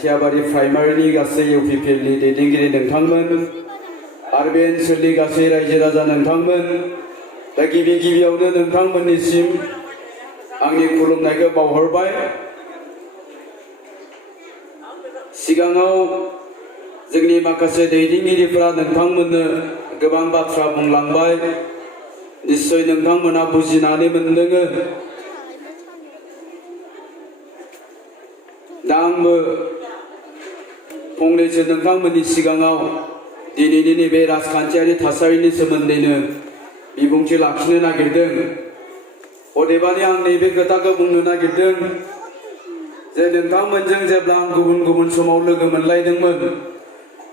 थियाबारि प्राइमारिनि गासै इउपिपिएलनि दैदेनगिरि नोंथांमोन आरो बे ओनसोलनि गासै रायजो राजा नोंथांमोन दा गिबियावनो नोंथांमोननिसिम आंनि खुलुमनायखौ बावहरबाय। सिगाङाव जोंनि माखासे दैदेनगिरिफोरा नोंथांमोननो गोबां बाथ्रा बुंलांबाय, निश्चय नोंथांमोना बुजिनानै मोनदों। दा आंबो फंनैसो नोंथांमोननि सिगाङाव दिनैनि नैबे राजखान्थियारि थासारिनि सोमोन्दैनो बिबुंथि लाखिनो नागिरदों। अदेबानि आं नैबे खोथाखौ बुंनो नागिरदों जे नोंथांमोनजों जेब्ला आं गुबुन समाव लोगो मोनलायदोंमोन,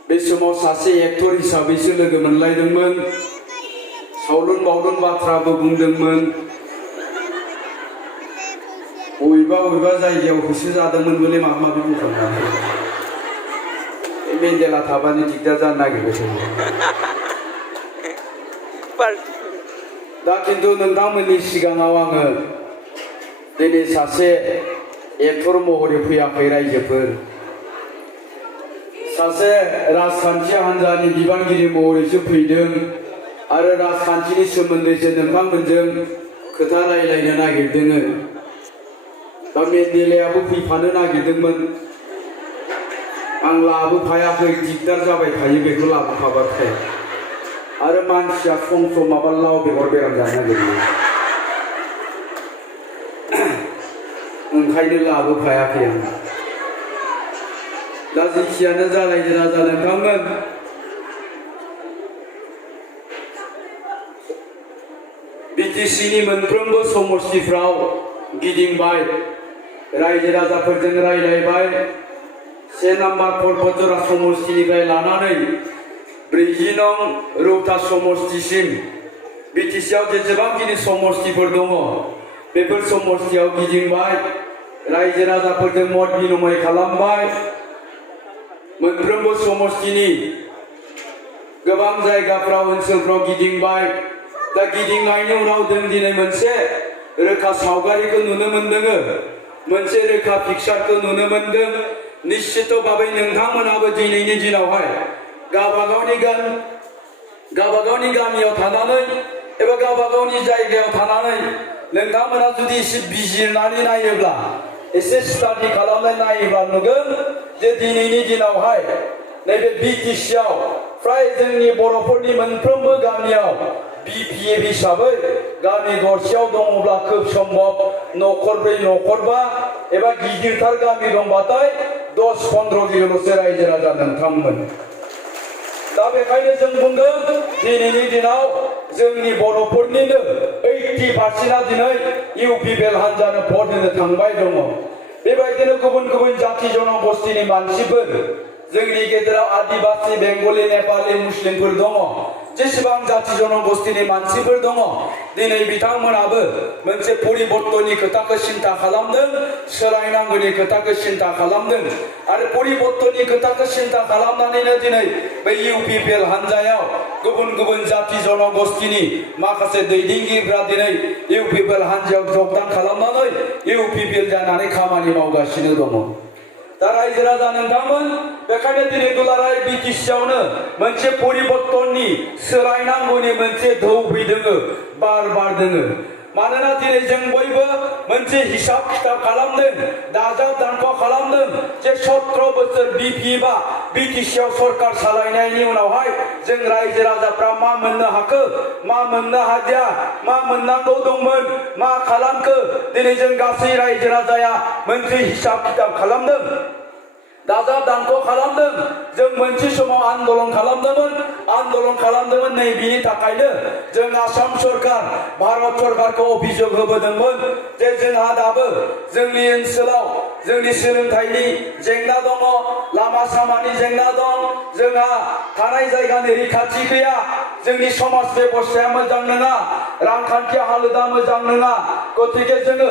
बे समाव सासे एक्टर हिसाबैसो लोगो मोनलायदोंमोन, सावलुन बावलुन बाथ्राबो बुंदोंमोन, बबेबा जायगायाव होसो जादोंमोन बोले माबा माबि बुंखांनानै मेन्देला थाबानो दिगदार जानो नागिरबाय थायो। दा खिन्थु नोंथांमोननि सिगाङाव आङो दिनै सासे एक्टर महरै फैयाखै रायजोफोर, सासे राजखान्थि हान्जानि बिबानगिरि महरैसो फैदों आरो राजखान्थिनि सोमोन्दैसो नोंथांमोनजों खोथा रायलायनो नागिरदों। दा मेन्देलायाबो फैफानो नागिरदोंमोन, आं लाबोफायाखै, दिगदार जाबाय थायो बेखौ लाबोफाबाथाय, आरो मानसिया सम माबा लाव बेगर बेराम जानो नागिरो, ओंखायनो लाबोफायाखै आं। दा जेखियानो जा रायजो राजा नोंथांमोन, बिटिसिनि मोनफ्रोमबो समस्तिफ्राव गिदिंबाय, रायजो राजाफोरजों रायलायबाय। 1 नम्बर फरफजरा समस्तिनिफ्राय लानानै 40 नं रौता समस्तिसिम बिटिसिआव जेसेबांखिनि समस्तिफोर दङ, बेफोर समस्तियाव गिदिंबाय, रायजो राजाफोरजों मत बिनिमय खालामबाय। मोनफ्रोमबो समस्तिनि गोबां जायगाफ्राव ओनसोलफ्राव गिदिंबाय। दा गिदिंनायनि उनाव जों दिनै मोनसे रोखा सावगारिखौ नुनो मोनदों, मोनसे रोखा पिक्सारखौ नुनो मोनदों। निश्चित भाबै नोंथांमोनाबो दिनैनि दिनावहाय गावबागावनि गामियाव थानानै एबा गावबागावनि जायगायाव थानानै नोंथांमोना जुदि एसे बिजिरनानै नायोब्ला, एसे स्टाडि खालामनानै नायोब्ला नुगोन जे दिनैनि दिनावहाय नैबे बिटिसिआव फ्राय जोंनि बर'फोरनि मोनफ्रोमबो गामियाव बिपिएफ हिसाबै गामि दरसेयाव दङब्ला खोब सम्भब न'खरब्रै न'खरबा एबा गिदिरथार गामि दंबाथाय 10-15 किल'ल'सो रायजो राजा नोंथांमोन। दा बेखायनो जों बुंगोन दिनैनि दिनाव जोंनि बर'फोरनिनो 80% दिनै इउपिपिएल हान्जानो भट होनो थांबाय दङ। बेबायदिनो गुबुन जाति जनगोष्ठीनि मानसिफोर जोंनि गेजेराव आदिबासि, बेंगलि, नेपालि, मुस्लिमफोर दङ। जेसेबां जाति जनगोष्ठीनि मानसिफोर दङ, दिनै बिथांमोनाबो मोनसे परिबर्तननि खोथाखौ सिन्था खालामदों, सोलायनांगौनि खोथाखौ सिन्था खालामदों आरो परिबर्तननि खोथाखौ सिन्था खालामनानैनो दिनै बे इउपिपिएल हान्जायाव गुबुन जाति जनगोष्ठीनि माखासे दैदेनगिरिफ्रा दिनै इउपिपिएल हान्जायाव जगदान खालामनानै इउपिपिएल जानानै खामानि मावगासिनो दङ। दा रायजो राजा नोंथांमोन, बेखायनो दिनै दुलाराय बिटिसिआवनो मोनसे परिबर्तननि सोलायनांगौनि मोनसे धौ फैदों, बार बारदों। मानोना दिनै जों बयबो मोनसे हिसाब खिथाब खालामदों, दाजाब दानख' खालामदों जे 17 बोसोर बिपिएफआ बिटिसिआव सरकार सालायनायनि उनावहाय जों रायजो राजाफ्रा मा मोननो हाखो, मा मोननो हादिया, मा मोननांगौ दंमोन, मा खालामखो, दिनै जों गासै रायजो राजाया मोनसे हिसाब खिथाब खालामदों, दाजाब दानख' खालामदों। जों मोनसे समाव आन्दलन खालामदोंमोन। नै बिनि थाखायनो जों आसाम सरकार, भारत सरकारखौ अभियोग होबोदोंमोन जे जोंहा दाबो जोंनि ओनसोलाव जोंनि सोलोंथाइनि जेंना दङ, लामा सामानि जेंना दं, जोंहा थानाय जायगानि रैखाथि गैया, जोंनि समाज बेबस्थाया मोजां नङा, रांखान्थि हालोदा मोजां नङा। गतिके जोङो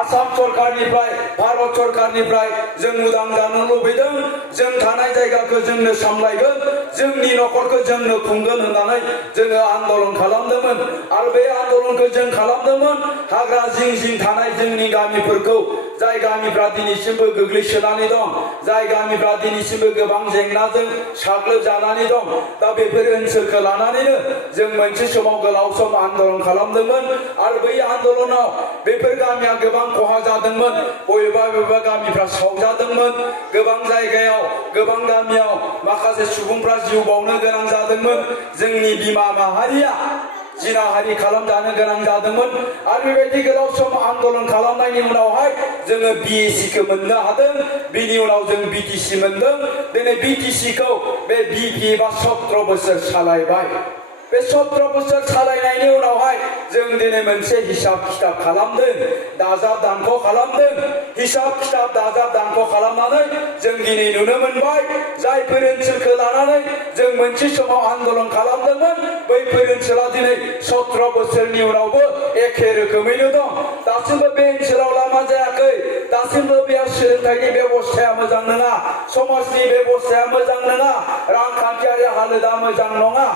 आसाम सरकारनिफ्राय, भारत सरकारनिफ्राय जों उदां जानो लुबैदों। जों थानाय जायगाखौ जोंनो सामलायगोन जोंनि न'खरखौ जोंनो खुंगोन होननानै जोङो आन्दलन खालामदोंमोन आरो बे आन्दलनखौ जों खालामदोंमोन हाग्रा जिं जिं थानाय जोंनि गामिफोरखौ जाय गामिफ्रा दिनैसिमबो गोग्लैसोनानै दं जाय गामिफ्रा दिनैसिमबो गोबां जेंनाजों साग्लोबजानानै दं दा बेफोर ओनसोलखौ लानानैनो जों मोनसे समाव गोलाव सम आन्दलन खालामदोंमोन आरो बै आन्दलनाव बेफोर गामिया गोबां खहा जादोंमोन बबेबा गामिफ्रा सावजादोंमोन गोबां जायगायाव गोबां गामियाव माखासे सुबुंफ्रा जिउ बावनो गोनां जादोंमोन जोंनि बिमा माहारिया जिनाहारि खालामजानो गोनां जादोंमोन आरो बेबायदि गोलाव सम आन्दलन खालामनायनि उनावहाय जोङो बिएसिखौ मोननो हादों बिनि उनाव जों बिटिसि मोनदों दिनै बिटिसिखौ बे बिपि एबा 17 बोसोर सालायबाय बे 17 बोसोर सालायनायनि उनावहाय जों दिनै मोनसे हिसाब खिथाब खालामदों दाजाब दानख' खालामदों हिसाब खिथाब दाजाब दानख' खालामनानै जों दिनै नुनो मोनबाय जायफोर ओनसोलखौ लानानै जों मोनसे समाव आन्दलन खालामदोंमोन बैफोर ओनसोला दिनै 17 बोसोरनि उनावबो एखे रोखोमैनो दं दासिमबो बे ओनसोलाव लामा जायाखै दासिमबो बेयाव सोलोंथाइनि बेबस्थाया मोजां नङा समाजनि बेबस्थाया मोजां नङा रांखान्थियारि हालोदा मोजां नङा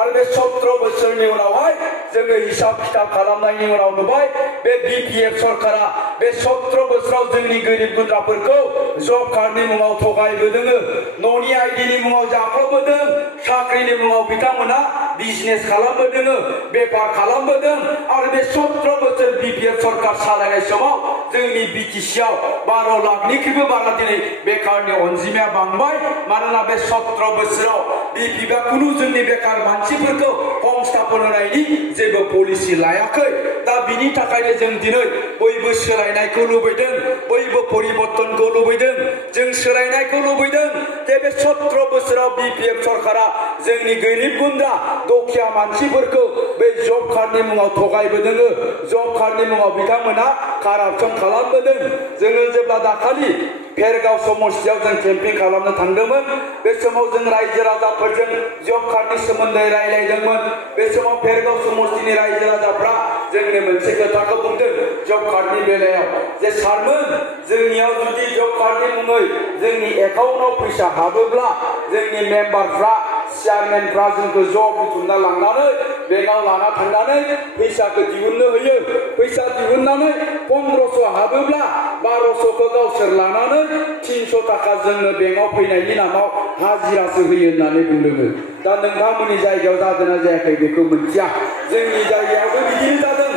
आरो बे 17 बोसोरनि उनावहाय जोङो हिसाब खिथाब खालामनायनि उनाव नुबाय बे बिपिएफ सरकारा बे 17 बोसोराव जोंनि गोरिब गुन्द्राफोरखौ जब कार्डनि मुङाव थगायबोदों न'नि आइडिनि मुङाव जाख्लबोदों साख्रिनि मुङाव बिथांमोना बिजनेस खालामबोदों बेफार खालामबोदों आरो बे 17 बोसोर बिपिएफ सरकार सालायनाय समाव जोंनि बिटिसिआव 12 लाखनिख्रुइबो बारा दिनै बेकारनि अनजिमाया बांबाय मानोना बे 17 बोसोराव बिपिएफआ खुनु जोंनि बेकार मानसिफोरखौ संस्थापन होनायनि जेबो पलिसि लायाखै दा बिनि थाखायनो जों दिनै बयबो सोलायनायखौ लुबैदों बयबो परिबर्तनखौ लुबैदों जों सोलायनायखौ लुबैदों जे बे 17 बोसोराव बिपिएफ सरकारा जोंनि गोरिब गुन्द्रा दुखिया मानसिफोरखौ बे जब कार्डनि मुङाव थगायबोदों जब कार्डनि मुङाव बिथांमोना कारापसन खालामबोदों जोङो जेब्ला दाखालि भेरगाव समस्तियाव जों केम्पिं खालामनो थांदोंमोन बे समाव जों रायजो राजाफोरजों जब कार्डनि सोमोन्दै रायलायदोंमोन बे समाव भेरगाव समस्तिनि रायजो राजाफ्रा जोंनो मोनसे खोथाखौ बुंदों जब कार्डनि बेलायाव जे सारमोन जोंनियाव जुदि जब कार्डनि मुङै जोंनि एकाउन्टआव फैसा हाबोब्ला जोंनि मेम्बारफ्रा चेयारमेनफ्रा जोंखौ ज' बुथुमना लांनानै बेंकआव लाना थांनानै फैसाखौ दिहुननो होयो फैसा दिहुननानै 1500 हाबोब्ला 1200खौ गावसोर लानानै 300 थाखा जोंनो बेंकआव फैनायनि नामाव हाजिरासो होयो होननानै बुंदों दा नोंथांमोननि जायगायाव जादोंना जायाखै बेखौ मिथिया जोंनि जायगायावबो बिदिनो जादों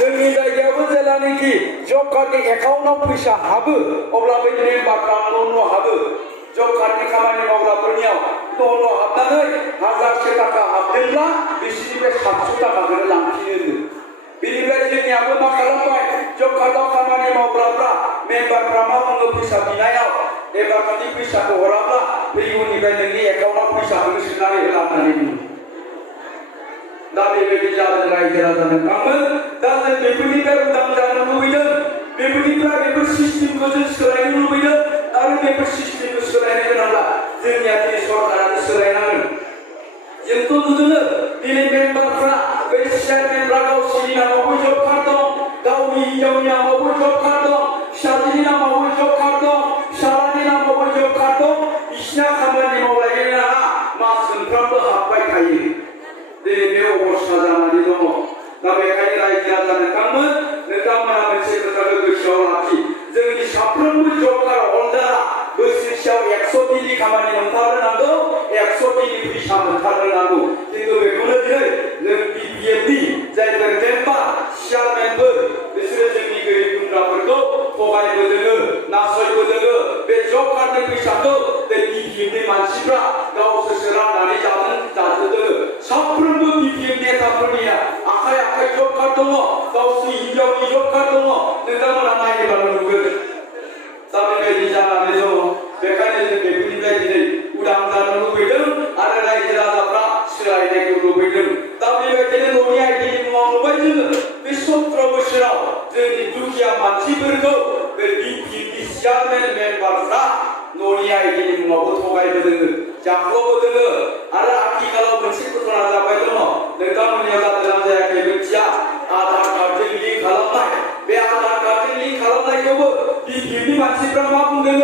जोंनि जायगायावबो जेलानाखि जब कार्डनि एकाउन्टआव फैसा हाबो अब्ला बै मेम्बारफ्रा न' हाबो जब कार्डनि खामानि मावग्राफोरनियाव न' हाबनानै 1000 थाखा हाबदोंब्ला बिसोरनिफ्राय 700 थाखाखौनो लांफिनो बेनिफ्राय जोंनियाबो मा खालामबाय जब कार्डआव खामानि मावग्राफ्रा मेम्बारफ्रा मा बुङो फैसा बिनायाव एबारखालि फैसाखौ हराब्ला फैगौनिफ्राय नोंनि एकाउन्टआव फैसाखौनो सोनानै होला होननानै बुङो दा बेबायदि जादों रायजो राजा नोंथांमोन दा जों बेफोरनिफ्राय उदां जानो लुबैदों बेफोरनिफ्राय बेफोर सिस्टेमखौ जों सोलायनो लुबैदों आरो बेफोर सिस्टेमखौ सोलायनो गोनांब्ला जोंनिया दिनै सरकारानो सोलायनांगोन जोंथ' नुदों दिनै मेम्बारफ्रा बै चेयारमेनफ्रा गावसिनि नामावबो जब कार्ड दं गावनि हिनजावनि नामावबो जब कार्ड दं फिसाजोनि नामावबो जब कार्ड दं फिसालानि नामावबो जब कार्ड दं बिसिना खामानि मावलायनो नाङा मास मोनफ्रामबो हाबबाय थायो दिनै बे अबस्था जानानै दङ दा बेखायनो रायजो राजा नोंथांमोना मोनसे खोथाखौ गोसोआव लाखि जोंनि साफ्रोमबो जब कार्ड हल्डारा बोसोरसेयाव 100 दिननि खामानि मोनथारनो नांगौ 100 दिननि फैसा मोनथारनो नांगौ खिन्थु बेखौनो दिनै जों बिपिएफनि जायफोर मेम्बार चेयारमेनफोर बिसोरो जोंनि गोरिब गुन्द्राफोरखौ थगायबोदों नासयबोदों बे जब कार्डनि फैसाखौ बे बिपिएफनि मानसिफ्रा गावसोरसो राननानै जाजोबदों साफ्रोमबो बिपिएफ नेताफोरनिया आखाइ आखाइ जब कार्ड दङ गावसिनि हिनजावनि जब कार्ड दङ नोंथांमोना नायोब्लानो नुगोन दा बेबायदि जानानै दङ बेखायनो जों बेफोरनिफ्राय दिनै उदां जानो लुबैदों आरो रायजो राजाफ्रा सोलायनायखौ लुबैदों दा बेबायदिनो न'नि आइडिनि मुङाव नुबाय जोङो बे 17 बोसोराव जोंनि दुखिया मानसिफोरखौ बे बिपिएफनि चेयारमेन मेम्बारफ्रा न'नि आइडिनि मुङावबो थगायबोदों जाख्लबोदों आरो आथिखालाव मोनसे घटना जाबाय दङ नोंथांमोननियाव जादोंना जायाखै मिथिया आधार कार्डजों लिंक खालामनाय बे आधार कार्डजों लिंक खालामनायखौबो बिपिएफनि मानसिफ्रा मा बुंदों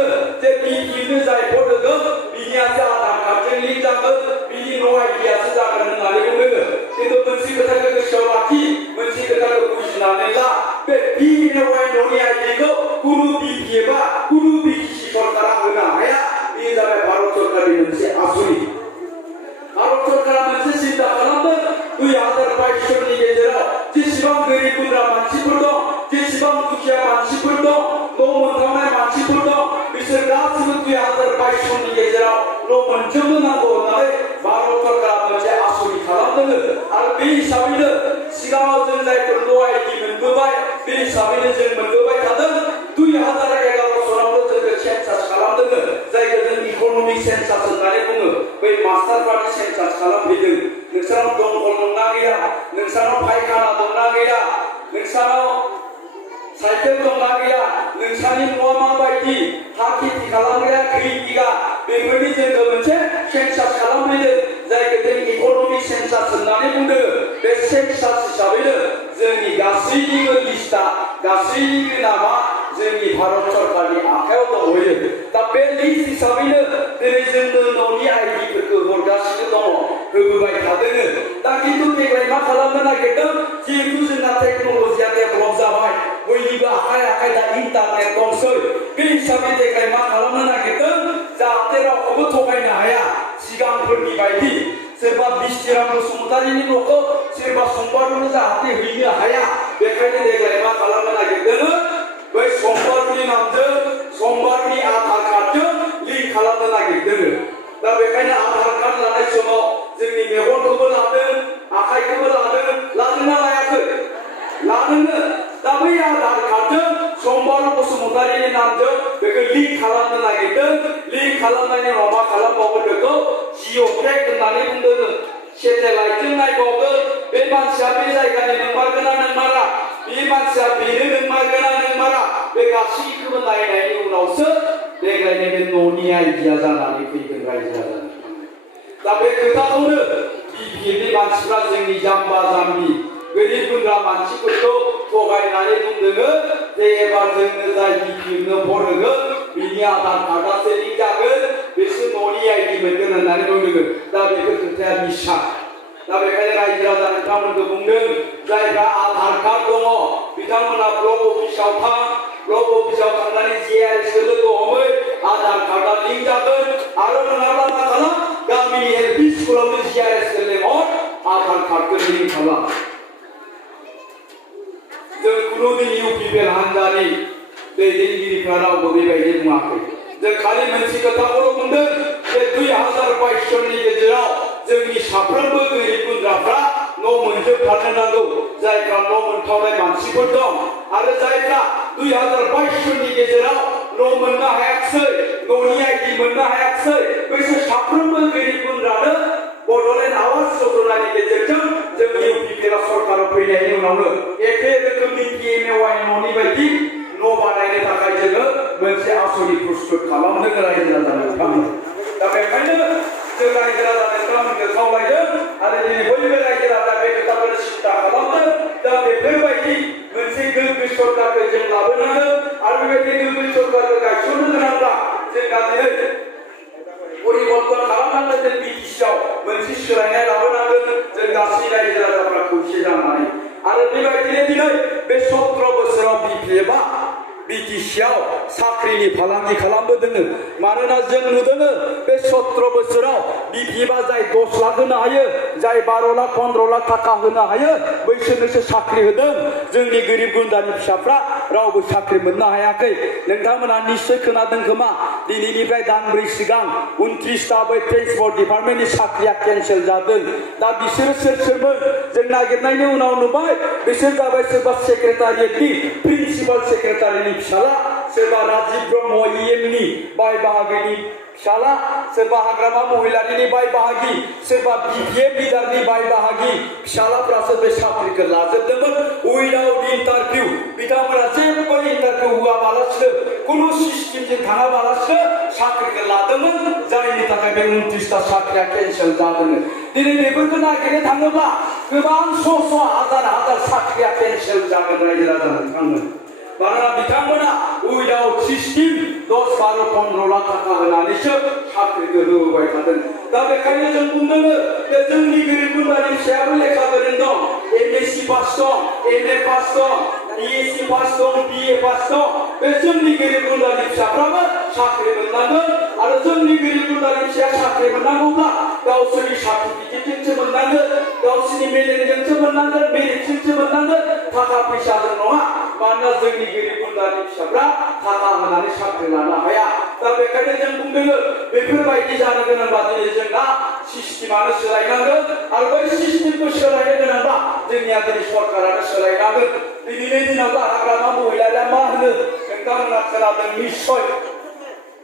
जे बिपिएफनो जाय भट नो आइडियासो जागोन होननानै बुङो खिन्थु मोनसे खोथाखौ गोसोआव लाखि मोनसे खोथाखौ बुजिनानै ला बे PMAY न'नि आइडिखौ कुनु बिपि एबा कुनु बिटिसि सरकारा होनो हाया बेयो जाबाय भारत सरकारनि मोनसे आसुनि भारत सरकारा मोनसे सिन्था खालामदों 2022 सननि गेजेराव जेसेबां गोरिब गुन्द्रा मानसिफोर दं जेसेबां दुखिया मानसिफोर दं न' मोनथावनाय मानसिफोर दं बिसोर गासिबो 2022 सननि गेजेराव न' मोनजोबनो नांगौ होननानै भारत सरकारा मोनसे आसुनि खालामदों आरो बे हिसाबैनो सिगाङाव जों जायफोर न' आइडि मोनबोबाय बे हिसाबैनो जों मोनबोबाय थादों 2011 सनावनो जोङो सेन्सास खालामदों जायखौ जों इक'नमिक सेन्सास होननानै बुङो बै मास्टार पार्टि सेन्सास खालामफैदों नोंसानाव दंखल दंना गैया नोंसानाव फायखाना दंना गैया नोंसानाव साइकेल दंना गैया नोंसानि न'आ माबायदि हा खेथि खालामग्राया खै बिगा बेफोरनि जोङो मोनसे सेन्सास खालामफैदों जायखौ जों इक'नमिक सेन्सास होननानै बुंदों बे सेन्सास हिसाबैनो जोंनि गासैनिबो लिस्टआ गासैनिबो नामा जोंनि भारत सरकारनि आखायाव दंहैयो दा बे लिस्ट हिसाबैनो दिनै जोंनो न'नि आइडिफोरखौ हरगासिनो दङ होबोबाय थादों दा खिन्थु देग्लाय मा खालामनो नागिरदों जिहेतु जोंना टेक्न'लजिया डेभेलप जाबाय बयनिबो आखाइ दा इन्टारनेट दंसै बे हिसाबै देग्लाय मा खालामनो नागिरदों जाहाथे रावखौबो थगायनो हाया सिगांफोरनि बायदि सोरबा बिस्थिराम बसुमतारिनि न'खौ सोरबा समबारुनो जाहाथे हैनो हाया बेखायनो देग्लाय मा खालामनो नागिरदों बै समबारुनि नामजों समबारुनि आधार कार्डजों लिंक खालामनो नागिरदों दा बेखायनो आधार कार्ड लानाय समाव जोंनि मेगनखौबो लादों आखाइखौबो लादोंना लायाखै लादोंनो दा बै आधार कार्डजों समबारु बसुमतारिनि नामजों बेखौ लिंक खालामनो नागिरदों लिंक खालामनायनि उनाव मा खालामबावगोन बेखौ जिअ'टेग होननानै बुंदों सेटेलाइटजों नायबावगोन बे मानसिया बे जायगानि नंमारगोना नंमारा बे मानसिया बेनो नंमारगोना नंमारा बे गासैखौबो नायनायनि उनावसो देग्लायनि बे न'नि आइडिया जानानै फैगोन रायजो राजानि दा बे खोथाखौनो बिपिएफनि मानसिफ्रा जोंनि जाम्बा जाम्बि गोरिब गुन्द्रा मानसिफोरखौ थगायनानै बुंदों जे एबार जोंनो जाय बिपिएफनो भट होगोन बिनि आधार कार्डआसो लिंक जागोन बिसोर न'नि आइडि मोनगोन होननानै बुंदों दा बेफोर खोथाया मिसा दा बेखायनो रायजो राजा नोंथांमोनखौ बुंदों जायफ्रा आधार कार्ड दङ बिथांमोना ब्लक अफिसाव थां ब्लक अफिसाव थांनानै जिआरएसखौ लोगो हमै आधार कार्डआ लिंक जागोन आरो नङाब्ला मा खालाम गामिनि एलपि स्कुलावनो जिआरएसखौ लेंहर आधार कार्डखौ लिंक खालाम जों कुनु दिन इउपिपिएल हान्जानि दैदेनगिरिफ्रा रावबो बेबायदि बुङाखै जों खालि मोनसे खोथाखौल' बुंदों जे 2022 सननि गेजेराव जोंनि साफ्रोमबो गोरिब गुन्द्राफ्रा न' मोनजोबथारनो नांगौ जायफ्रा न' मोनथावनाय मानसिफोर दं आरो जायफ्रा 2022 सननि गेजेराव न' मोननो हायाखिसै न'नि आइडि मोननो हायाखिसै बैसोर साफ्रोमबो गोरिब गुन्द्रानो बड'लेण्ड आवास योजनानि गेजेरजों जों इउपिपिएल सरकाराव फैनायनि उनावनो एखे रोखोमनि PMAY न'नि बायदि न' बानायनो थाखाय जोङो मोनसे आसनि प्रस्तुत खालामदों रायजो राजा नोंथांमोन दा बेखायनो जों रायजो राजा नोंथांमोनखौ खावलायदों आरो दिनै बयबो रायजो राजा बे खोथाखौनो सिन्था खालामदों दा बेफोरबायदि मोनसे गोग्गो सरकारखौ जों लाबोनांगोन आरो बेबायदि गोग्गो सरकारखौ गायसननो गोनांब्ला जोंहा दिनै परिबर्तन खालामनांगोन जों बिटिसिआव मोनसे सोलायनाय लाबोनांगोन जों गासै रायजो राजाफ्रा खौसे जानानै आरो बेबायदिनो दिनै बे 17 बोसोराव बिपिएफआ बिटिसिआव साख्रिनि फालांगि खालामबोदों मानोना जों नुदों बे 17 बोसोराव बिपिएफआ जाय 10 लाख होनो हायो जाय 12 लाख 15 लाख थाखा होनो हायो बैसोरनोसो साख्रि होदों जोंनि गोरिब गुन्द्रानि फिसाफ्रा रावबो साख्रि मोननो हायाखै नोंथांमोना निश्चय खोनादों खोमा दिनैनिफ्राय दानब्रै सिगां 29टा बै ट्रेन्सपर्ट डिपार्टमेन्टनि साख्रिया केन्सेल जादों दा बिसोरो सोरमोन जों नागिरनायनि उनाव नुबाय बिसोर जाबाय सोरबा सेक्रेटारियेटनि प्रिन्सिपाल सेक्रेटारिनि फिसाला सोरबा राजीब ब्रह्म इएमनि बाय बाहागिनि फिसाला सोरबा हाग्रामा महिलारिनि बाय बाहागि सोरबा बिपिएफ लिडारनि बाय बाहागि फिसालाफ्रासो बे साख्रिखौ लाजोबदोंमोन उइदाउट इन्टारभिउ बिथांमोना जेबो इन्टारभिउ होआबालासिनो कुनु सिस्टेमजों थाङाबालासिनो साख्रिखौ लादोंमोन जायनि थाखाय बे 29टा साख्रिया केन्सेल जादों दिनै बेफोरखौ नागिरनो थाङोब्ला गोबां हाजार साख्रिया केन्सेल जागोन रायजो राजा नोंथांमोन मानोना बिथांमोना उइदाउट सिस्टेम 10-12-15 लाख थाखा होनानैसो साख्रिखौ होबोबाय थादों दा बेखायनो जों बुंदों जे जोंनि गोरिब गुन्द्रानि फिसायाबो लेखा गोरों दं एमएससी पास दं एमए पास दं बिएससी पास दं बिए पास दं बे जोंनि गोरिब गुन्द्रानि फिसाफ्राबो साख्रि मोननांगोन आरो जोंनि गोरिब गुन्द्रानि फिसाया साख्रि मोननांगौब्ला गावसोरनि सार्टिफिकेटजोंसो मोननांगोन गावसोरनि मेडेलजोंसो मोननांगोन मेरिटजोंसो मोननांगोन थाखा फैसाजों नङा मानोना जोंनि गोरिब गुन्द्रानि फिसाफ्रा थाखा होनानै साख्रि लानो हाया दा बेखायनो जों बुंदों बेफोरबायदि जानो गोनांब्ला दिनै जोंना सिस्टेमानो सोलायनांगोन आरो बै सिस्टेमखौ सोलायनो गोनांब्ला जोंनिया दिनै सरकारानो सोलायनांगोन दिनैनि दिनाव हाग्रामा महिलाया मा होनो नोंथांमोना खोनादों निश्चय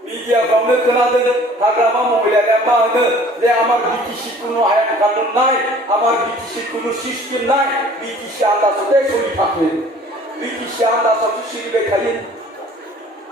मिडियाफ्रावनो खोनादों हाग्रामा महिलाया मा होनो जे আমার বিটিসি কোনো আইন কানুন নাই আমার বিটিসি কোনো সিস্টেম নাই বিটিসি আন্দাজতে চলি থাকে বিটিসি আন্দাজতে सोलिबाय थायो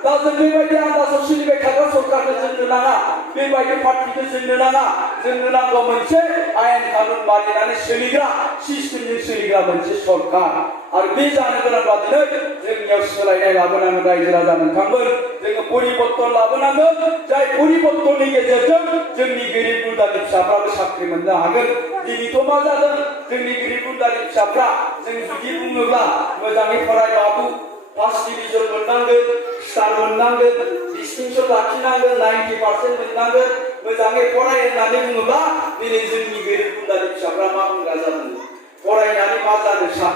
दा जों बेबायदि आन्दाजाव सोलिबाय थाग्रा सरकारनो जोंनो नाङा बेबायदि पार्टिखौ जोंनो नाङा जोंनो नांगौ मोनसे आयेन कानुन मानिनानै सोलिग्रा सिस्टेमजों सोलिग्रा मोनसे सरकार आरो बे जानो गोनांब्ला दिनै जोंनियाव सोलायनाय लाबोनांगोन रायजो राजा नोंथांमोन जोङो परिबर्तन लाबोनांगोन जाय परिबर्तननि गेजेरजों जोंनि गोरिब गुन्द्रानि फिसाफ्राबो साख्रि मोननो हागोन दिनैथ' मा जादों जोंनि गोरिब गुन्द्रानि फिसाफ्रा जों जुदि बुङोब्ला मोजाङै फराय बाबु फार्स्ट डिभिजन मोननांगोन स्टार मोननांगोन डिस्टिंक्शन लाखिनांगोन 90% मोननांगोन मोजाङै फराय होननानै बुङोब्ला दिनै जोंनि गोरिब गुन्द्रानि फिसाफ्रा मा बुंग्रा जादों फरायनानै मा जानो सा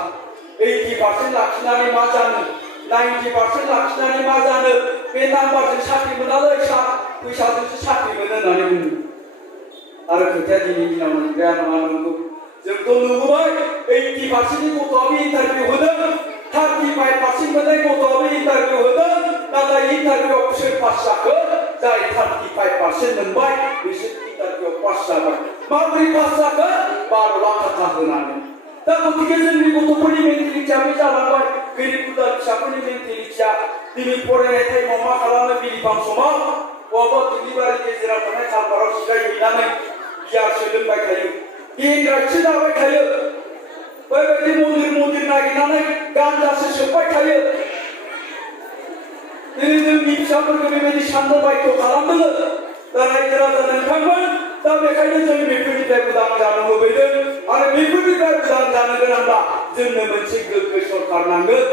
80% लाखिनानै मा जानो 90% लाखिनानै मा जानो बे नाम्बारजों साख्रि मोनालै सा फैसाजोंसो साख्रि मोनो होननानै बुङो आरो खोथाया दिनै दिनाव नंद्राया नङा नंगौ जोंथ' नुबोबाय 80%नि गथ'आबो इन्टारभिउ होदों 35% मोननाय गथ'आबो इन्टारभिउ होदों नाथाय इन्टारभिउआव सोर पास जाखो जाय 35% मोनबाय बिसोर इन्टारभिउआव पास जाबाय माबोरै पास जाखो 12 लाख थाखा होनानै दा गतिके जोंनि गथ'फोरनि मेन्टेलिटियाबो जालांबाय गोरिब गुन्द्रा फिसाफोरनि मेन्टेलिटिया दिनै फरायनाय टाइमाव मा खालामो बिलिफां समाव बहाबा दुब्लिबारि गेजेराव थानाय खालपाराव जिरायहैनानै बियारसो लोंबाय थायो गेंग्रासो जाबाय थायो बेबायदि मन्दिर नागिरनानै गान्जासो सोबबाय थायो दिनै जोंनि फिसाफोरखौ बेबायदि साननो बायथ' खालामदों दा रायजो राजा नोंथांमोन दा बेखायनो जों बेफोरनिफ्राय उदां जानो लुबैदों आरो बेफोरनिफ्राय उदां जानो गोनांब्ला जोंनो मोनसे गोग्गो सरकार नांगोन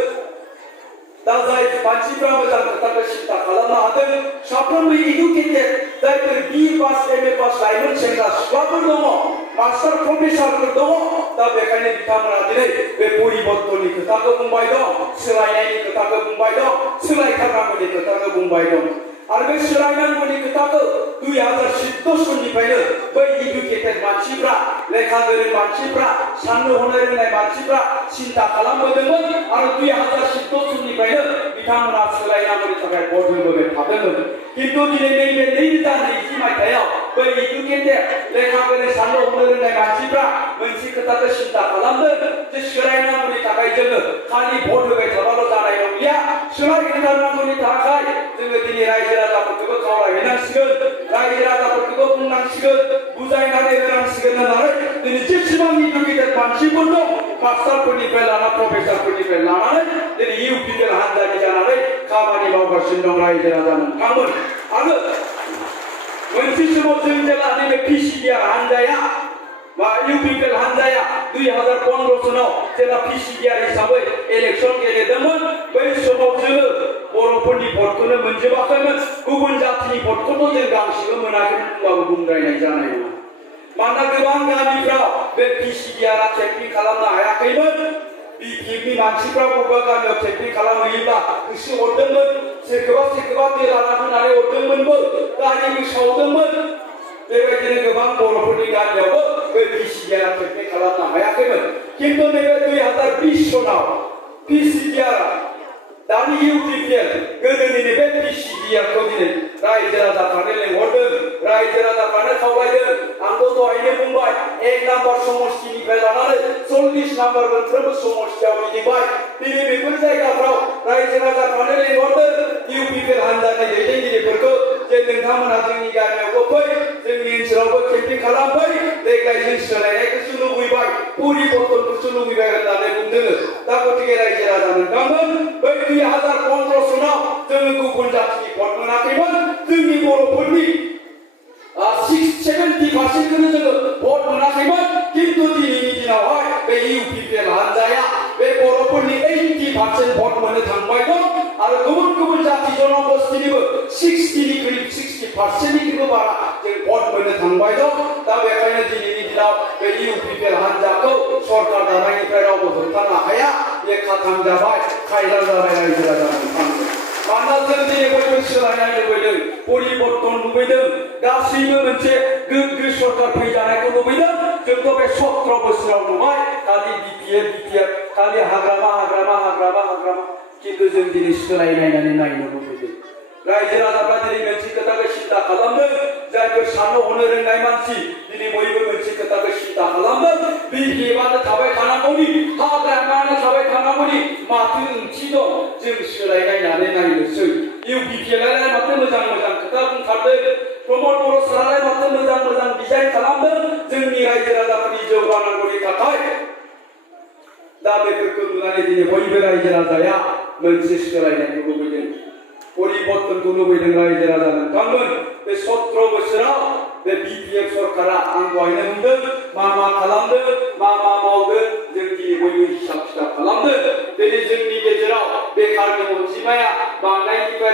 दा जाय मानसिफ्रा मोजां खोथाखौ सिन्था खालामनो हादों साफ्रोमबो इडुकेटेड जायफोर बि पास एमए पास लाइमोन सेंग्रा सिख्लाफोर दङ मास्टार प्रफेसारफोर दङ दा बेखायनो बिथांमोना दिनै बे परिबर्तननि खोथाखौ बुंबाय दं सोलायनायनि खोथाखौ बुंबाय दं सोलायथारनांगौनि खोथाखौ बुंबाय दं आरो बे सोलायनांगौनि खोथाखौ 2014 सननिफ्रायनो बै इडुकेटेड मानसिफ्रा लेखा गोरों मानसिफ्रा साननो हनो रोंनाय मानसिफ्रा सिन्था खालामबोदोंमोन आरो 2014 सननिफ्रायनो बिथांमोना सोलायनांगौनि थाखाय भट होबोबाय थादोंमोन किन्तु दिनै नैबे 2020 मायथाइयाव बै इडुकेटेड लेखा गोरों साननो हनो रोंनाय मानसिफ्रा मोनसे खोथाखौ सिन्था खालामदों जे सोलायनांगौनि थाखाय जोङो खालि भट होबाय थाबाल' जानाय नंलिया सोलायहोथारनांगौनि थाखाय जोङो दिनै रायजो राजाफोरखौबो खावलायहैनांसिगोन रायजो राजाफोरखौबो बुंनांसिगोन बुजायनानै होनांसिगोन होननानै दिनै जेसेबां इडुकेटेड मानसिफोर दं मास्टारफोरनिफ्राय लाना प्रफेसारफोरनिफ्राय लानानै दिनै इउपिपिएल हान्जानि जानानै खामानि मावगासिनो दं रायजो राजा नोंथांमोन आरो मोनसे समाव जों जेला नैबे पिसिडिआर हान्जाया बा इउपिपिएल हान्जाया 2015 सनाव जेला पिसिडिआर हिसाबै इलेक्सन गेलेदोंमोन बै समाव जोङो बर'फोरनि भटखौनो मोनजोबाखैमोन गुबुन जातिनि भटखौथ' जों गांसेबो मोनाखैमोन होनबाबो बुंद्रायनाय जानाय नङा मानोना गोबां गामिफ्राव बे पिसिडिआरआ टेकनिक खालामनो हायाखैमोन बिपिएफनि मानसिफ्रा बबेबा गामियाव टेकनिक खालामहैयोब्ला गोसो हरदोंमोन सोरखौबा दै लाना होनानै हरदोंमोनबो गारिबो सावदोंमोन बेबायदिनो गोबां बर'फोरनि गामियावबो बे पिसिडिआरआ टेकनिक खालामनो हायाखैमोन किन्तु नैबे 2020 सनाव पिसिडिआरआ दानि इउपिपिएल गोदोनि बे पिसिडिआरखौ दिनै रायजो राजाफ्रानो लेंहरदों रायजो राजाफ्रानो खावलायदों आंबो दहायनो बुंबाय 1 नाम्बार समष्टिनिफ्राय लानानै 40 नाम्बार मोनफ्रोमबो समष्टियाव गिदिंबाय दिनै बेफोर जायगाफ्राव रायजो राजाफ्रानो लेंहरदों इउपिपिएल हान्जानि दैदेनगिरिफोरखौ जे नोंथांमोना जोंनि गामियावबो फै जोंनि ओनसोलावबो केम्पिं खालामफै देग्लाय जों सोलायनायखौसो लुबैबाय परिबर्तनखौसो लुबैबाय होननानै बुंदों दा गतिके रायजो राजा नोंथांमोन बै 2015 सनाव जोङो गुबुन जाथिनि भट मोनाखैमोन जोंनि बर'फोरनि 70% जोङो भट मोनाखैमोन किन्तु दिनैनि दिनावहाय बे इउपिपिएल हान्जाया बे बर'फोरनि 80% भट मोननो थांबाय दं आरो गुबुन गुबुन जाति जनगोष्ठीनिबो 60%निख्रुइबो बारा जों भट मोननो थांबाय दं दा बेखायनो दिनैनि दिनाव बे इउपिपिएल हान्जाखौ सरकार दानायनिफ्राय रावबो होबथानो हाया बे खाथां जाबाय खायदा जाबाय रायजो राजा नोंथांमोन मानोना जों दिनै बयबो सोलायनाय लुबैदों परिबर्तन लुबैदों गासैबो मोनसे गोग्गो सरकार फैजानायखौ लुबैदों जोंथ' बे 17 बोसोराव नुबाय खालि बिपिएफ खालि हाग्रामा किन्तु जों दिनै सोलायनायनानै नायनो लुबैदों रायजो राजाफ्रा दिनै मोनसे खोथाखौ सिन्था खालामदों जायफोर साननो हनो रोंनाय मानसि दिनै बयबो मोनसे खोथाखौ सिन्था खालामदों बिपिएफआनो थाबाय थानांगौनि हाग्रामायानो थाबाय थानांगौनि माथो ओंथि दं जों सोलायनायनानै नायनोसै इउपिपिएलआलाय माथो मोजां खोथा बुंथारदों प्रमद बर' सारालाय माथो मोजां डिजाइन खालामदों जोंनि रायजो राजाफोरनि जौगानांगौनि थाखाय दा बेफोरखौ नुनानै दिनै बयबो रायजो राजाया मोनसे सोलायनायखौ लुबैदों परिबर्तनखौ लुबैदों रायजो राजा नोंथांमोन बे 17 बोसोराव बे बिपिएफ सरकारा आं दहायनो बुंदों मा खालामदों मा मावदों जों दिनै बयबो हिसाब खिथाब खालामदों दिनै जोंनि गेजेराव बेखारनि अनजिमाया बांनायनिफ्राय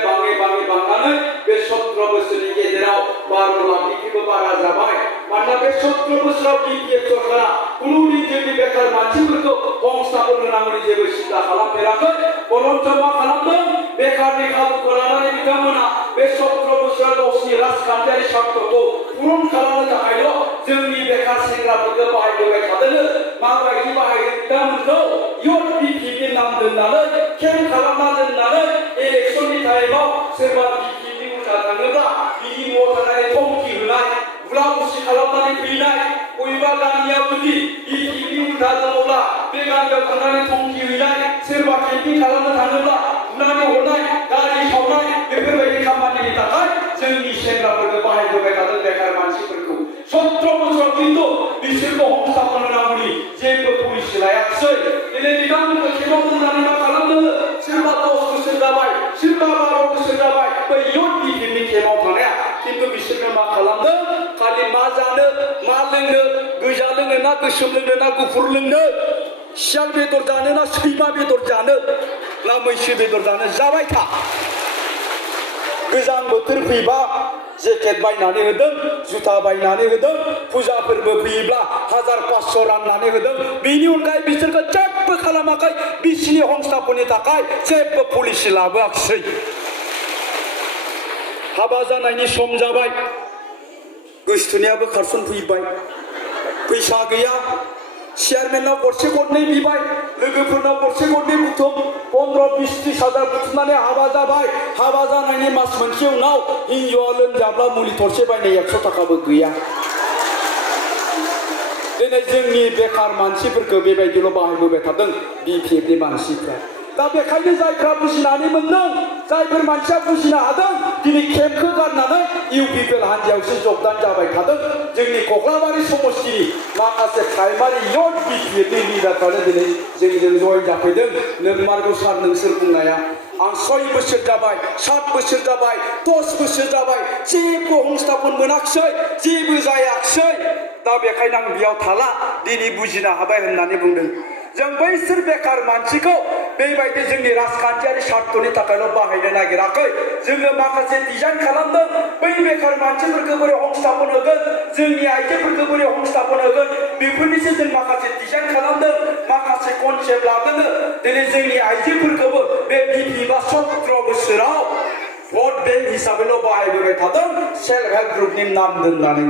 बांनानै बे 17 बोसोरनि गेजेराव 12 लाखनिख्रुइबो बारा जाबाय मानोना बे 17 बोसोराव बिपिएफ सरकारा खुनुदिन जोंनि बेकार मानसिफोरखौ संस्थापन होनांगौनि जेबो सिन्था खालामफेराखै बरन्थ मा खालामदों बेकारनि खाबुखौ लानानै बिथांमोना बे 17 बोसोराव गावसिनि राजखान्थियारि स्वार्थखौ पूरन खालामनो थाखायल' जोंनि बेकार सेंग्राफोरखौ बाहायबोबाय थादों माबायदि बाहायदों बिथांमोनखौ इयुथ बिपिनि नाम दोननानै केम्प खालामना दोननानै इलेक्सननि टाइमाव सोरबा बिपिनि उल्था थाङोब्ला बिनि न'आव थानानै धमकी होनाय बुला बुसि खालामनानै फैनाय बबेबा गामियाव जुदि बिपिनि उल्था दङब्ला बे गामियाव थांनानै धमकी हैनाय सोरबा केम्पिं खालामनो थाङोब्ला बुनानै हरनाय गारि सावनाय बेफोरबायदि खामानिनि थाखाय जोंनि सेंग्राफोरखौ बाहायबोबाय थादों बेकार मानसिफोरखौ 17 बोसोराव खिन्थु बिसोरखौ हमथाफोन होनांगौनि जेबो पलिसि लायाखिसै दिनै बिथांमोनखौ खेमाव दोननानै मा खालामदों सोरबा 10 बोसोर जाबाय सोरबा 12 बोसोर जाबाय बै इयुथ बिपिनि खेमाव थानाया खिन्थु बिसोरनो मा खालामदों खालि मा जानो मा लोंनो गोजा लोंनो ना गोसोम लोंनो ना गुफुर लोंनो सियाल बेदर जानो ना सैमा बेदर जानो ना मैसो बेदर जानो जाबाय था गोजां बोथोर फैबा जेकेट बायनानै होदों जुथा बायनानै होदों फुजा फोरबो फैयोब्ला 1500 राननानै होदों बेनि अनगायै बिसोरखौ जेबो खालामाखै बिसिनि संस्थापननि थाखाय जेबो पलिसि लाबोआखिसै हाबा जानायनि सम जाबाय गोसथोनायाबो खारसनफैबाय फैसा गैया चेयारमेनाव गरसे गरनै बिबाय लोगोफोरनाव गरसे गरनै बुथुम 15-20-30 हाजार बुथुमनानै हाबा जाबाय हाबा जानायनि मास मोनसे उनाव हिन्जावआ लोमजाब्ला मुलि थरसे बायनाय 100 थाखाबो गैया दिनै जोंनि बेकार मानसिफोरखौ बेबायदिल' बाहायबोबाय थादों बिपिएफनि मानसिफ्रा दा बेखायनो जायफ्रा बुजिनानै मोनदों जायफोर मानसिया बुजिनो हादों दिनै केम्पखौ गारनानै इउपिपिएल हान्जायावसो जगदान जाबाय थादों जोंनि कक्लाबारि समष्टिनि माखासे प्राइमारि इयुथ बिपिएफनि लिडारफ्रानो दिनै जोंजों जइन जाफैदों नोंमारगौ सार नोंसोर बुंनाया आं 6 बोसोर जाबाय 7 बोसोर जाबाय 10 बोसोर जाबाय जेबो संस्थापन मोनाखिसै जेबो जायाखिसै दा बेखायनो आं बेयाव थाला दिनै बुजिनो हाबाय होननानै बुंदों जों बैसोर बेकार मानसिखौ बेबायदि जोंनि राजखान्थियारि स्वार्थनि थाखायल' बाहायनो नागिराखै जोङो माखासे डिजाइन खालामदों बै बेकार मानसिफोरखौ बोरै संस्थापन होगोन जोंनि आइजोफोरखौ बोरै संस्थापन होगोन बेफोरनिसो जों माखासे डिजाइन खालामदों माखासे कनसेप्ट लादों दिनै जोंनि आइजोफोरखौबो बे बिपिएफआ 17 बोसोराव भट बेंक हिसाबैल' बाहायबोबाय थादों सेल्फ हेल्प ग्रुपनि नाम दोननानै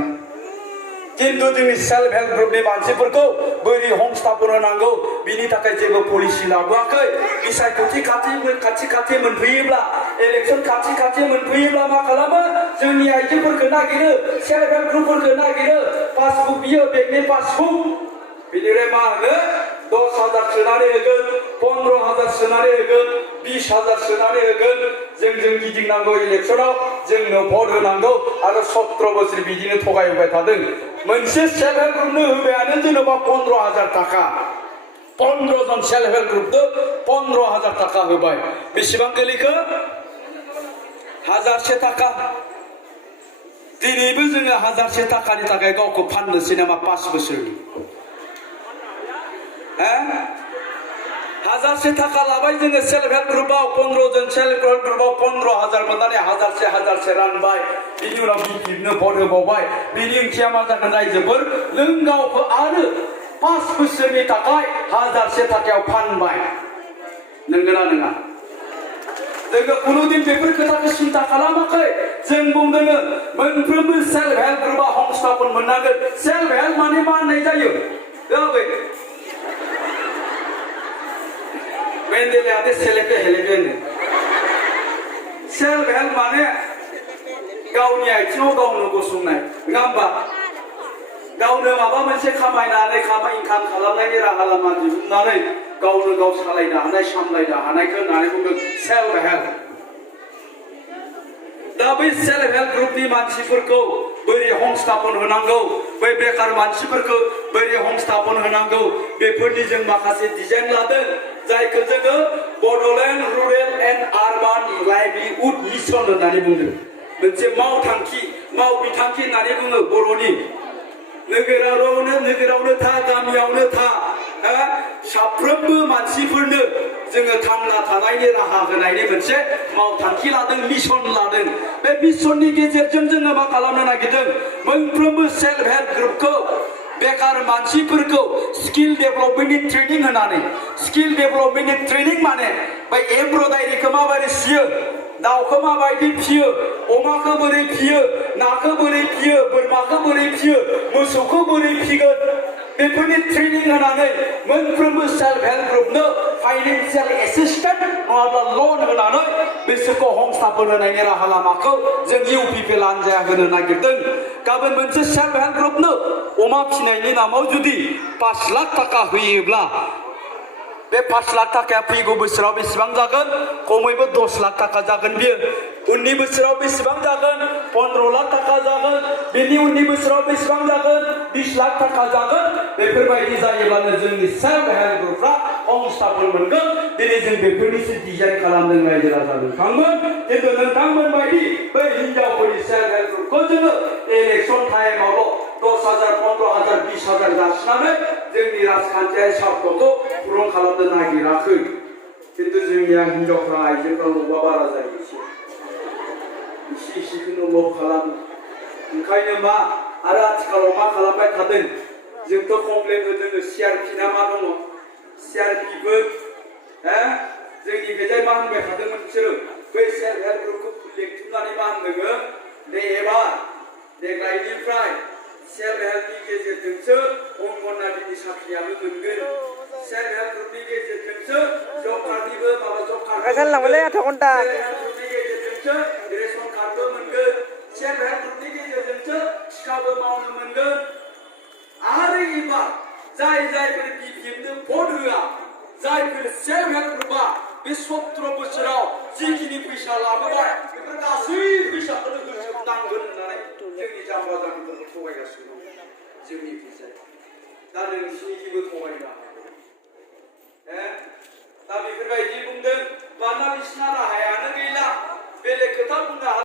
किन्तु जोंनि सेल्फ हेल्प ग्रुपनि मानसिफोरखौ बोरै संस्थापन होनांगौ बिनि थाखाय जेबो पलिसि लाबोआखै बिसायख'थि खाथि मोनफैयोब्ला इलेक्सन खाथि मोनफैयोब्ला मा खालामो जोंनि आइजोफोरखौ नागिरो सेल्फ हेल्प ग्रुपफोरखौ नागिरो पासबुक बियो बेंकनि पासबुक बिनिफ्राय मा होनो 10,000 सोनानै होगोन 15,000 सोनानै होगोन 20,000 सोनानै होगोन जों गिदिंनांगौ इलेक्सनाव जोंनो भट होनांगौ आरो 17 बोसोर बिदिनो थगायबाय थादों मोनसे सेल्फ हेल्प ग्रुपनो होबायानो जेनेबा 15,000 थाखा 15 जन सेल्फ हेल्प ग्रुपनो 15,000 थाखा होबाय बेसेबां गोलैखो 1000 थाखा दिनैबो जोङो 1000 थाखानि थाखाय गावखौ फाननोसै नामा 5 बोसोरनि 1000 थाखा लाबाय जोङो सेल्फ हेल्प ग्रुपआव 15 जन सेल्फ हेल्प ग्रुपआव 15,000 मोननानै 1000 रानबाय बिनि उनाव बिनो भट होबावबाय बिनि ओंथिया मा जागोन रायजोफोर नों गावखौ आरो 5 बोसोरनि थाखाय 1000 थाखायाव फानबाय नंगौना नङा जोङो खुनुदिन बेफोर खोथाखौ सिन्था खालामाखै जों बुंदों मोनफ्रोमबो सेल्फ हेल्प ग्रुपआ संस्थापन मोननांगोन सेल्फ हेल्प माने मा होननाय जायो मेन्डेले आदे सेलेपे हेलेपे सेल्फ हेल्प माने गावनि आथिङाव गावनो गसंनाय नङा होमबा गावनो माबा मोनसे खामायनानै इनकाम खालामनायनि राहा लामा दिहुननानै गावनो गाव सालायनो हानाय सामलायनो हानायखौ होननानै बुंदों सेल्फ हेल्प दा बै सेल्फ हेल्प ग्रुपनि मानसिफोरखौ बोरै संस्थापन होनांगौ बै बेकार मानसिफोरखौ बोरै संस्थापन होनांगौ बेफोरनि जों माखासे डिजाइन लादों जायखौ जोङो Bodoland rural and urban livelihood mission होननानै बुंदों मोनसे मावबिथांखि होननानै बुङो बर'नि नोगोरावनो था गामियावनो था साफ्रोमबो मानसिफोरनो जोङो थांना थानायनि राहा होनायनि मोनसे मावथांखि लादों मिशन लादों बे मिशननि गेजेरजों जोङो मा खालामनो नागिरदों मोनफ्रोमबो सेल्फ हेल्प ग्रुपखौ बेकार मानसिफोरखौ स्किल डेभेलपमेन्टनि ट्रेनिं होनानै स्किल डेभेलपमेन्टनि ट्रेनिं माने बै एमब्रयदारिखौ माबोरै सियो दाउखौ माबायदि फियो अमाखौ बोरै फियो नाखौ बोरै फियो बोरमाखौ बोरै फियो मोसौखौ बोरै फिगोन बेफोरनि ट्रेनिं होनानै मोनफ्रोमबो सेल्फ हेल्प ग्रुपनो फाइनेन्सियेल एसिस्टेन्ट नङाब्ला लन होनानै बिसोरखौ संस्थापन होनायनि राहा लामाखौ जों UPPL हानजाया होनो नागिरदों गाबोन मोनसे सेल्फ हेल्प ग्रुपनो अमा फिनायनि नामाव जुदि 5 लाख थाखा होयोब्ला बे 5 लाख थाखाया फैगौ बोसोराव बेसेबां जागोन खमैबो 10 लाख थाखा जागोन बियो उननि बोसोराव बेसेबां जागोन 15 लाख थाखा जागोन बेनि उननि बोसोराव बेसेबां जागोन 20 लाख थाखा जागोन बेफोरबायदि जायोब्लानो जोंनि सेल्फ हेल्प ग्रुपफ्रा संस्थापन मोनगोन दिनै जों बेफोरनिसो डिजाइन खालामदों रायजो राजा नोंथांमोन खिन्थु नोंथांमोन बायदि बै हिनजावफोरनि सेल्फ हेल्प ग्रुपखौ जोङो इलेक्सन टाइमावल' 10,000 15,000 20,000 जासिनानै जोंनि राजखान्थियारि स्वार्थखौ पूरन खालामनो नागिराखै खिन्थु जोंनिया हिनजावफ्रा आइजोफ्रा ल'बा बारा जायो इसेखौनो लब खालामो ओंखायनो मा आरो आथिखालाव मा खालामबाय थादों जोंथ' कमप्लेन होदों CRP ना मा दङ CRPबो जोंनि बेजाय मा होनबाय थादोंमोन बिसोरो बै सेल्फ हेल्प ग्रुपखौ लेंथुमनानै मा होनदों दे एबा देग्लायनिफ्राय सेल्फ हेल्पनि गेजेरजोंसो अंगनवाडीनि साख्रियाबो मोनगोन सेल्फ हेल्प ग्रुपनि गेजेरजोंसो जब कार्डनिबो माबा जब कार्ड लांबायलै 8 घन्टा रेशन कार्डबो मोनगोन सेल्फ हेल्प ग्रुपनि गेजेरजोंसो टिकाबो मावनो मोनगोन आरो एबार जायफोर BPFनो भट होआ जायफोर सेल्फ हेल्प ग्रुपआ बे 17 बोसोराव जिखिनि फैसा लाबोबाय बेफोर गासै फैसाखौनो होजोबनांगोन होननानै जोंनि जाम्बा जाम्बिफोरखौ थगायगासिनो दं जोंनि फैसा दा नोंसिनिखौबो थगायनो